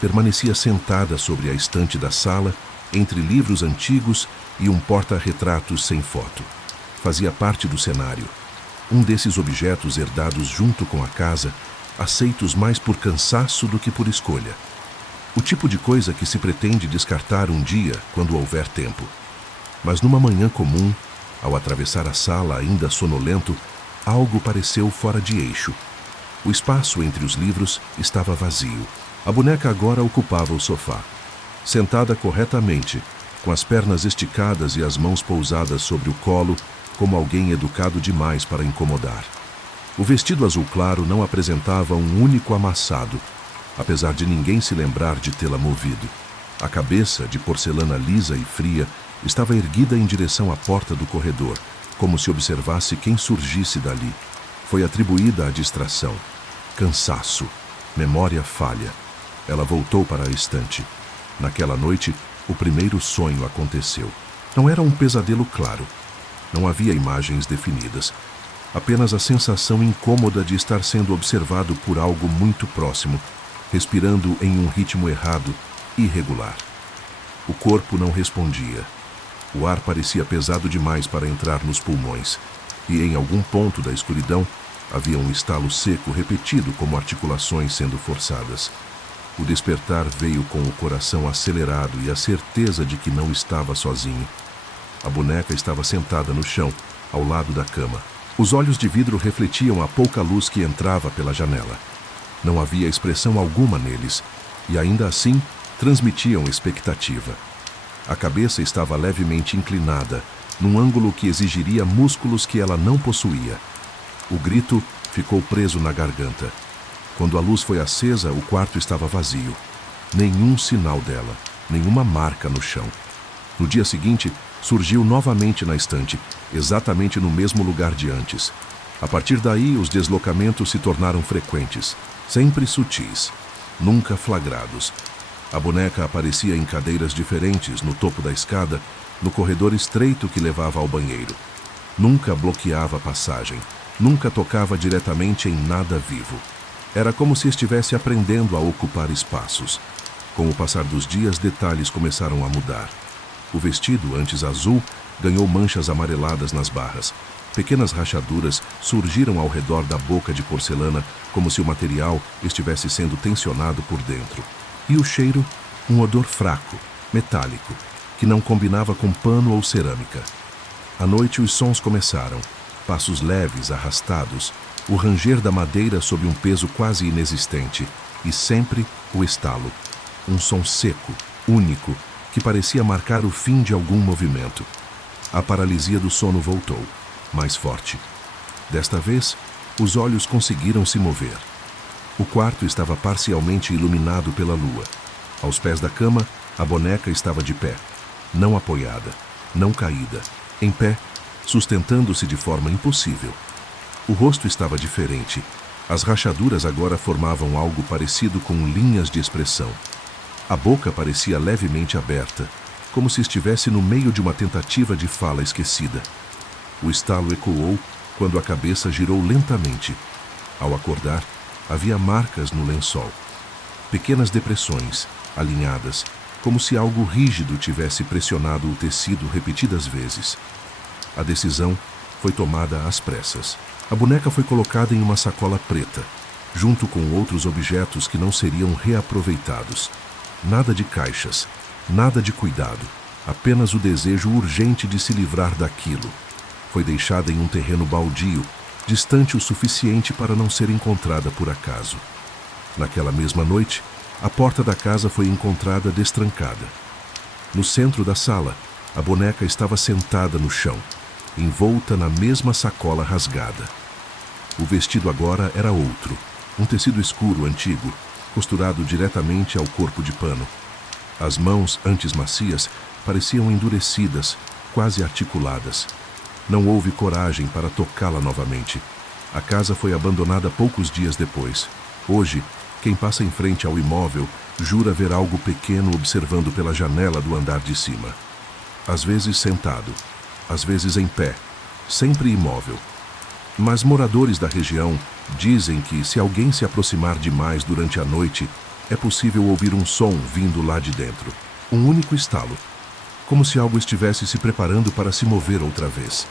permanecia sentada sobre a estante da sala, entre livros antigos e um porta-retratos sem foto. Fazia parte do cenário. Um desses objetos herdados junto com a casa, aceitos mais por cansaço do que por escolha. O tipo de coisa que se pretende descartar um dia quando houver tempo. Mas numa manhã comum, ao atravessar a sala ainda sonolento, algo pareceu fora de eixo. O espaço entre os livros estava vazio. A boneca agora ocupava o sofá. Sentada corretamente, com as pernas esticadas e as mãos pousadas sobre o colo, como alguém educado demais para incomodar. O vestido azul claro não apresentava um único amassado, apesar de ninguém se lembrar de tê-la movido. A cabeça, de porcelana lisa e fria, estava erguida em direção à porta do corredor, como se observasse quem surgisse dali. Foi atribuída à distração, cansaço, memória falha. Ela voltou para a estante. Naquela noite, o primeiro sonho aconteceu. Não era um pesadelo claro. Não havia imagens definidas. Apenas a sensação incômoda de estar sendo observado por algo muito próximo, respirando em um ritmo errado, irregular. O corpo não respondia. O ar parecia pesado demais para entrar nos pulmões, e em algum ponto da escuridão havia um estalo seco repetido como articulações sendo forçadas. O despertar veio com o coração acelerado e a certeza de que não estava sozinho. A boneca estava sentada no chão, ao lado da cama. Os olhos de vidro refletiam a pouca luz que entrava pela janela. Não havia expressão alguma neles, e ainda assim transmitiam expectativa. A cabeça estava levemente inclinada, num ângulo que exigiria músculos que ela não possuía. O grito ficou preso na garganta. Quando a luz foi acesa, o quarto estava vazio. Nenhum sinal dela, nenhuma marca no chão. No dia seguinte, surgiu novamente na estante, exatamente no mesmo lugar de antes. A partir daí, os deslocamentos se tornaram frequentes, sempre sutis, nunca flagrados. A boneca aparecia em cadeiras diferentes no topo da escada, no corredor estreito que levava ao banheiro. Nunca bloqueava a passagem, nunca tocava diretamente em nada vivo. Era como se estivesse aprendendo a ocupar espaços. Com o passar dos dias, detalhes começaram a mudar. O vestido, antes azul, ganhou manchas amareladas nas barras. Pequenas rachaduras surgiram ao redor da boca de porcelana, como se o material estivesse sendo tensionado por dentro. E o cheiro, um odor fraco, metálico, que não combinava com pano ou cerâmica. À noite os sons começaram, passos leves, arrastados, o ranger da madeira sob um peso quase inexistente, e sempre o estalo. Um som seco, único, que parecia marcar o fim de algum movimento. A paralisia do sono voltou, mais forte. Desta vez, os olhos conseguiram se mover. O quarto estava parcialmente iluminado pela lua. Aos pés da cama, a boneca estava de pé, não apoiada, não caída, em pé, sustentando-se de forma impossível. O rosto estava diferente, As rachaduras agora formavam algo parecido com linhas de expressão. A boca parecia levemente aberta, como se estivesse no meio de uma tentativa de fala esquecida. O estalo ecoou quando a cabeça girou lentamente. Ao acordar, havia marcas no lençol. Pequenas depressões, alinhadas, como se algo rígido tivesse pressionado o tecido repetidas vezes. A decisão foi tomada às pressas. A boneca foi colocada em uma sacola preta, junto com outros objetos que não seriam reaproveitados. Nada de caixas, nada de cuidado, apenas o desejo urgente de se livrar daquilo. Foi deixada em um terreno baldio, distante o suficiente para não ser encontrada por acaso. Naquela mesma noite, a porta da casa foi encontrada destrancada. No centro da sala, a boneca estava sentada no chão, envolta na mesma sacola rasgada. O vestido agora era outro, um tecido escuro antigo, costurado diretamente ao corpo de pano. As mãos, antes macias, pareciam endurecidas, quase articuladas. Não houve coragem para tocá-la novamente. A casa foi abandonada poucos dias depois. Hoje, quem passa em frente ao imóvel jura ver algo pequeno observando pela janela do andar de cima. Às vezes sentado, às vezes em pé, sempre imóvel. Mas moradores da região dizem que, se alguém se aproximar demais durante a noite, é possível ouvir um som vindo lá de dentro. Um único estalo, como se algo estivesse se preparando para se mover outra vez.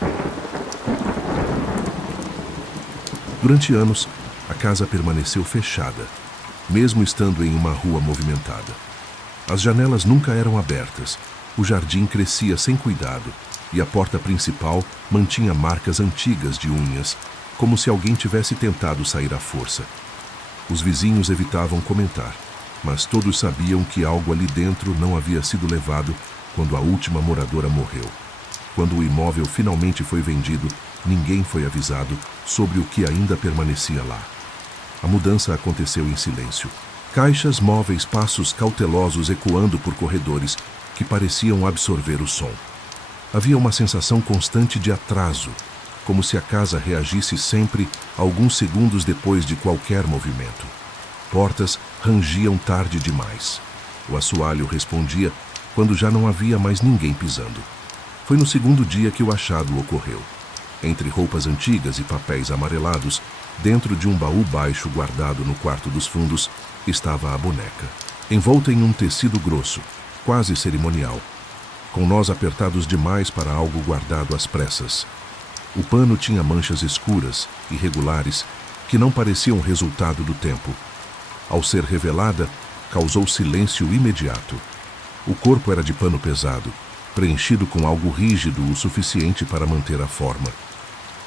Durante anos, a casa permaneceu fechada, mesmo estando em uma rua movimentada. As janelas nunca eram abertas, o jardim crescia sem cuidado e a porta principal mantinha marcas antigas de unhas, como se alguém tivesse tentado sair à força. Os vizinhos evitavam comentar, mas todos sabiam que algo ali dentro não havia sido levado quando a última moradora morreu. Quando o imóvel finalmente foi vendido, ninguém foi avisado sobre o que ainda permanecia lá. A mudança aconteceu em silêncio. Caixas, móveis, passos cautelosos ecoando por corredores que pareciam absorver o som. Havia uma sensação constante de atraso, como se a casa reagisse sempre alguns segundos depois de qualquer movimento. Portas rangiam tarde demais. O assoalho respondia quando já não havia mais ninguém pisando. Foi no segundo dia que o achado ocorreu. Entre roupas antigas e papéis amarelados, dentro de um baú baixo guardado no quarto dos fundos, estava a boneca, envolta em um tecido grosso, quase cerimonial, com nós apertados demais para algo guardado às pressas. O pano tinha manchas escuras, irregulares, que não pareciam resultado do tempo. Ao ser revelada, causou silêncio imediato. O corpo era de pano pesado, preenchido com algo rígido o suficiente para manter a forma.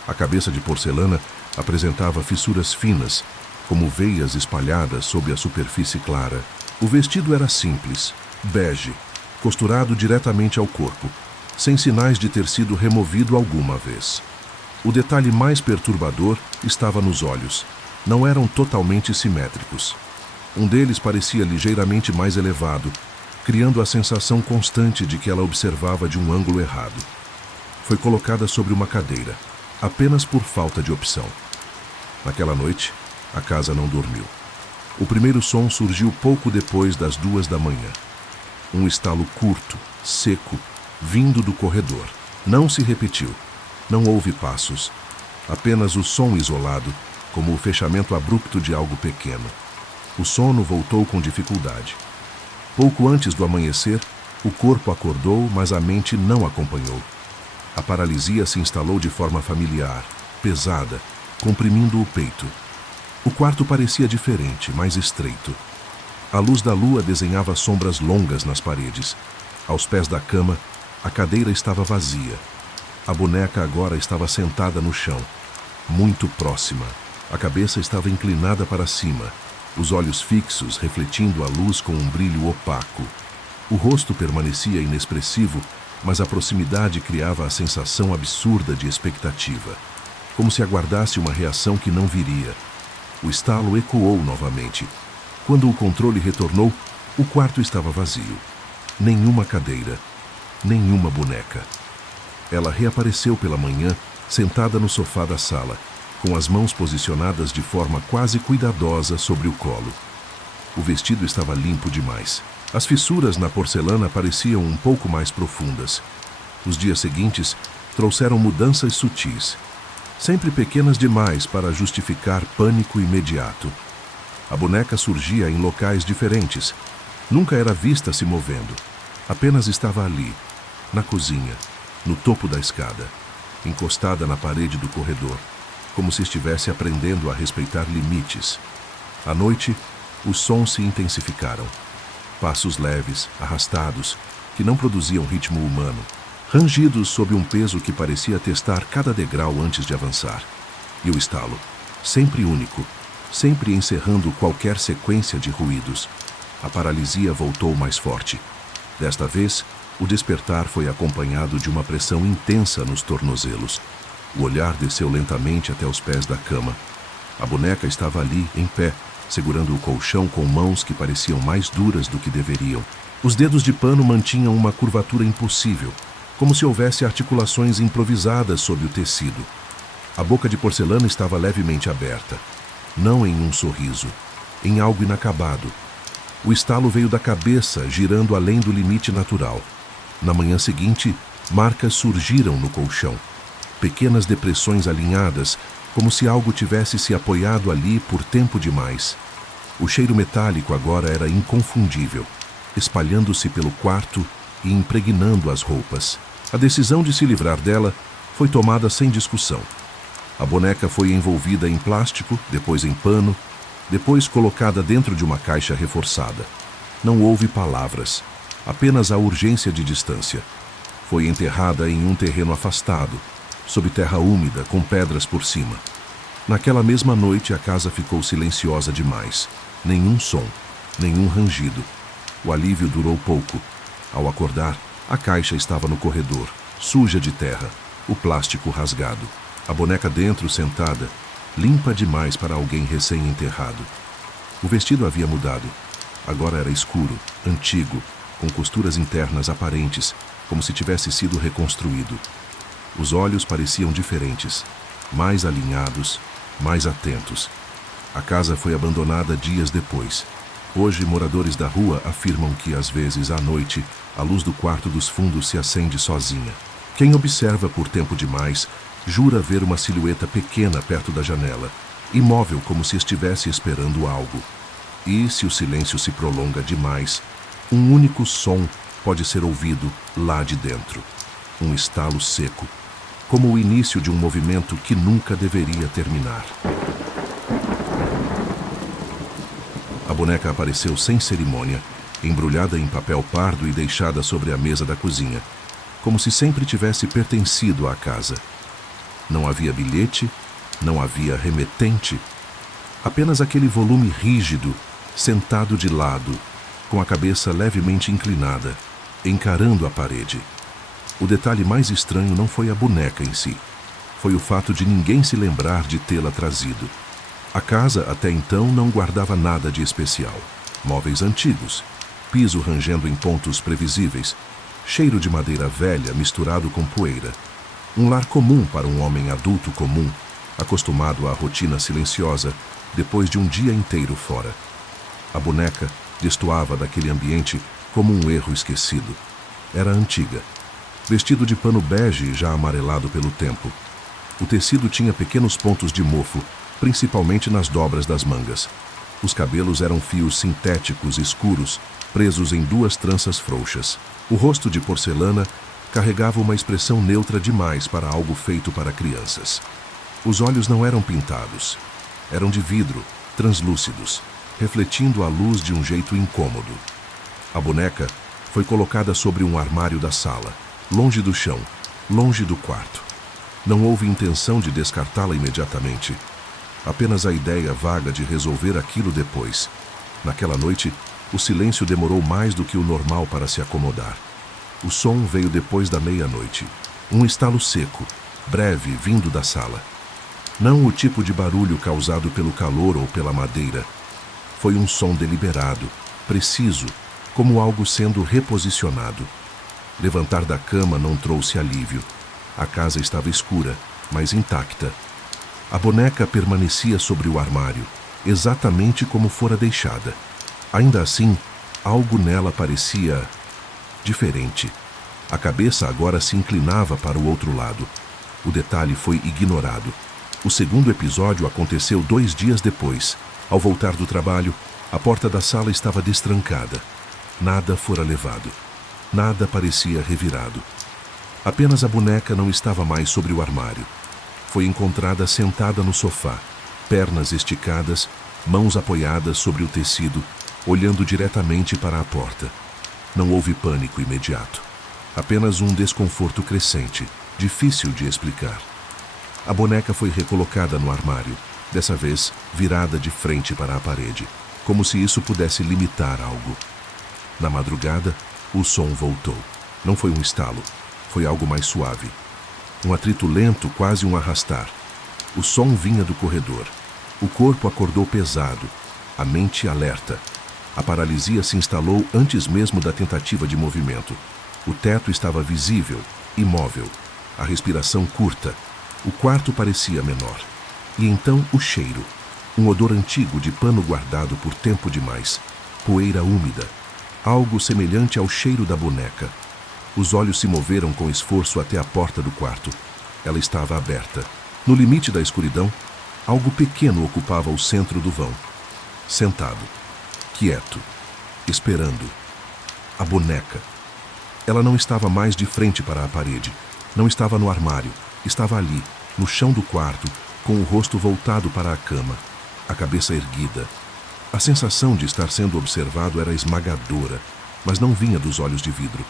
A cabeça de porcelana apresentava fissuras finas, como veias espalhadas sob a superfície clara. O vestido era simples, bege, costurado diretamente ao corpo, sem sinais de ter sido removido alguma vez. O detalhe mais perturbador estava nos olhos. Não eram totalmente simétricos. Um deles parecia ligeiramente mais elevado, criando a sensação constante de que ela observava de um ângulo errado. Foi colocada sobre uma cadeira, apenas por falta de opção. Naquela noite, a casa não dormiu. O primeiro som surgiu pouco depois das 2 da manhã. Um estalo curto, seco, vindo do corredor. Não se repetiu. Não houve passos. Apenas o som isolado, como o fechamento abrupto de algo pequeno. O sono voltou com dificuldade. Pouco antes do amanhecer, o corpo acordou, mas a mente não acompanhou. A paralisia se instalou de forma familiar, pesada, comprimindo o peito. O quarto parecia diferente, mais estreito. A luz da lua desenhava sombras longas nas paredes. Aos pés da cama, a cadeira estava vazia. A boneca agora estava sentada no chão, muito próxima. A cabeça estava inclinada para cima, os olhos fixos refletindo a luz com um brilho opaco. O rosto permanecia inexpressivo, mas a proximidade criava a sensação absurda de expectativa, como se aguardasse uma reação que não viria. O estalo ecoou novamente. Quando o controle retornou, o quarto estava vazio. Nenhuma cadeira, nenhuma boneca. Ela reapareceu pela manhã, sentada no sofá da sala, com as mãos posicionadas de forma quase cuidadosa sobre o colo. O vestido estava limpo demais. As fissuras na porcelana pareciam um pouco mais profundas. Os dias seguintes trouxeram mudanças sutis, sempre pequenas demais para justificar pânico imediato. A boneca surgia em locais diferentes. Nunca era vista se movendo. Apenas estava ali, na cozinha, no topo da escada, encostada na parede do corredor, como se estivesse aprendendo a respeitar limites. À noite, os sons se intensificaram. Passos leves, arrastados, que não produziam ritmo humano. Rangidos sob um peso que parecia testar cada degrau antes de avançar. E o estalo, sempre único, sempre encerrando qualquer sequência de ruídos. A paralisia voltou mais forte. Desta vez, o despertar foi acompanhado de uma pressão intensa nos tornozelos. O olhar desceu lentamente até os pés da cama. A boneca estava ali, em pé, segurando o colchão com mãos que pareciam mais duras do que deveriam. Os dedos de pano mantinham uma curvatura impossível, como se houvesse articulações improvisadas sob o tecido. A boca de porcelana estava levemente aberta, não em um sorriso, em algo inacabado. O estalo veio da cabeça, girando além do limite natural. Na manhã seguinte, marcas surgiram no colchão. Pequenas depressões alinhadas, como se algo tivesse se apoiado ali por tempo demais. O cheiro metálico agora era inconfundível, espalhando-se pelo quarto e impregnando as roupas. A decisão de se livrar dela foi tomada sem discussão. A boneca foi envolvida em plástico, depois em pano, depois colocada dentro de uma caixa reforçada. Não houve palavras, apenas a urgência de distância. Foi enterrada em um terreno afastado, sob terra úmida, com pedras por cima. Naquela mesma noite, a casa ficou silenciosa demais. Nenhum som, nenhum rangido. O alívio durou pouco. Ao acordar, a caixa estava no corredor, suja de terra, o plástico rasgado. A boneca dentro, sentada, limpa demais para alguém recém-enterrado. O vestido havia mudado. Agora era escuro, antigo, com costuras internas aparentes, como se tivesse sido reconstruído. Os olhos pareciam diferentes, mais alinhados, mais atentos. A casa foi abandonada dias depois. Hoje, moradores da rua afirmam que, às vezes, à noite, a luz do quarto dos fundos se acende sozinha. Quem observa por tempo demais jura ver uma silhueta pequena perto da janela, imóvel como se estivesse esperando algo. E, se o silêncio se prolonga demais, um único som pode ser ouvido lá de dentro. Um estalo seco, como o início de um movimento que nunca deveria terminar. A boneca apareceu sem cerimônia, embrulhada em papel pardo e deixada sobre a mesa da cozinha, como se sempre tivesse pertencido à casa. Não havia bilhete, não havia remetente, apenas aquele volume rígido, sentado de lado, com a cabeça levemente inclinada, encarando a parede. O detalhe mais estranho não foi a boneca em si, foi o fato de ninguém se lembrar de tê-la trazido. A casa, até então, não guardava nada de especial. Móveis antigos, piso rangendo em pontos previsíveis, cheiro de madeira velha misturado com poeira. Um lar comum para um homem adulto comum, acostumado à rotina silenciosa, depois de um dia inteiro fora. A boneca destoava daquele ambiente como um erro esquecido. Era antiga. Vestido de pano bege já amarelado pelo tempo. O tecido tinha pequenos pontos de mofo, principalmente nas dobras das mangas. Os cabelos eram fios sintéticos escuros, presos em duas tranças frouxas. O rosto de porcelana carregava uma expressão neutra demais para algo feito para crianças. Os olhos não eram pintados. Eram de vidro, translúcidos, refletindo a luz de um jeito incômodo. A boneca foi colocada sobre um armário da sala, longe do chão, longe do quarto. Não houve intenção de descartá-la imediatamente. Apenas a ideia vaga de resolver aquilo depois. Naquela noite, o silêncio demorou mais do que o normal para se acomodar. O som veio depois da meia-noite. Um estalo seco, breve, vindo da sala. Não o tipo de barulho causado pelo calor ou pela madeira. Foi um som deliberado, preciso, como algo sendo reposicionado. Levantar da cama não trouxe alívio. A casa estava escura, mas intacta. A boneca permanecia sobre o armário, exatamente como fora deixada. Ainda assim, algo nela parecia diferente. A cabeça agora se inclinava para o outro lado. O detalhe foi ignorado. O segundo episódio aconteceu 2 dias depois. Ao voltar do trabalho, a porta da sala estava destrancada. Nada fora levado. Nada parecia revirado. Apenas a boneca não estava mais sobre o armário. Foi encontrada sentada no sofá, pernas esticadas, mãos apoiadas sobre o tecido, olhando diretamente para a porta. Não houve pânico imediato. Apenas um desconforto crescente, difícil de explicar. A boneca foi recolocada no armário, dessa vez virada de frente para a parede, como se isso pudesse limitar algo. Na madrugada, o som voltou. Não foi um estalo, foi algo mais suave. Um atrito lento, quase um arrastar. O som vinha do corredor. O corpo acordou pesado, a mente alerta. A paralisia se instalou antes mesmo da tentativa de movimento. O teto estava visível, imóvel. A respiração curta. O quarto parecia menor. E então o cheiro. Um odor antigo de pano guardado por tempo demais. Poeira úmida. Algo semelhante ao cheiro da boneca. Os olhos se moveram com esforço até a porta do quarto. Ela estava aberta. No limite da escuridão, algo pequeno ocupava o centro do vão. Sentado. Quieto. Esperando. A boneca. Ela não estava mais de frente para a parede. Não estava no armário. Estava ali, no chão do quarto, com o rosto voltado para a cama, a cabeça erguida. A sensação de estar sendo observado era esmagadora, mas não vinha dos olhos de vidro.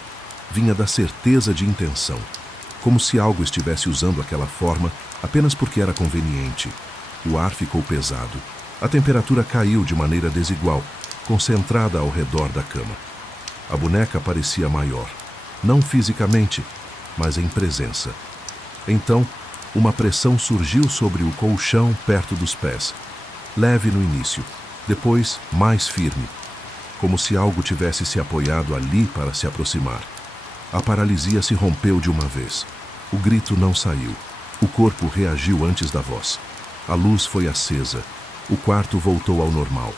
Vinha da certeza de intenção, como se algo estivesse usando aquela forma apenas porque era conveniente. O ar ficou pesado. A temperatura caiu de maneira desigual, concentrada ao redor da cama. A boneca parecia maior, não fisicamente, mas em presença. Então, uma pressão surgiu sobre o colchão perto dos pés. Leve no início, depois mais firme, como se algo tivesse se apoiado ali para se aproximar. A paralisia se rompeu de uma vez. O grito não saiu. O corpo reagiu antes da voz. A luz foi acesa. O quarto voltou ao normal.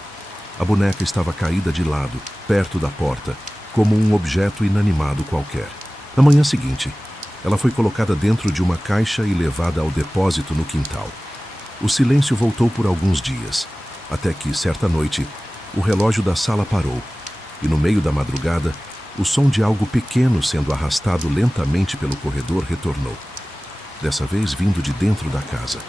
A boneca estava caída de lado, perto da porta, como um objeto inanimado qualquer. Na manhã seguinte, ela foi colocada dentro de uma caixa e levada ao depósito no quintal. O silêncio voltou por alguns dias, até que, certa noite, o relógio da sala parou, e no meio da madrugada, o som de algo pequeno sendo arrastado lentamente pelo corredor retornou. Dessa vez vindo de dentro da casa.